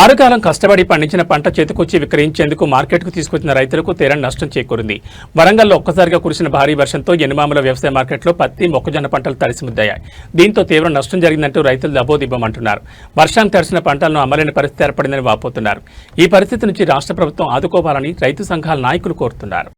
ఆరుకాలం కష్టపడి పండించిన పంట చేతికొచ్చి విక్రయించేందుకు మార్కెట్కు తీసుకొచ్చిన రైతులకు తీరని నష్టం చేకూరింది. వరంగల్లో ఒక్కసారిగా కురిసిన భారీ వర్షంతో ఎనుమాముల వ్యవసాయ మార్కెట్లో పత్తి, మొక్కజొన్న పంటలు తడిసిముద్దయ్యాయి. దీంతో తీవ్ర నష్టం జరిగిందంటూ రైతులు దబోదిబ్బమంటున్నారు. వర్షానికి తడిసిన పంటలను అమ్మలేని పరిస్థితి ఏర్పడిందని వాపోతున్నారు. ఈ పరిస్థితి నుంచి రాష్ట్ర ప్రభుత్వం ఆదుకోవాలని రైతు సంఘాల నాయకులు కోరుతున్నారు.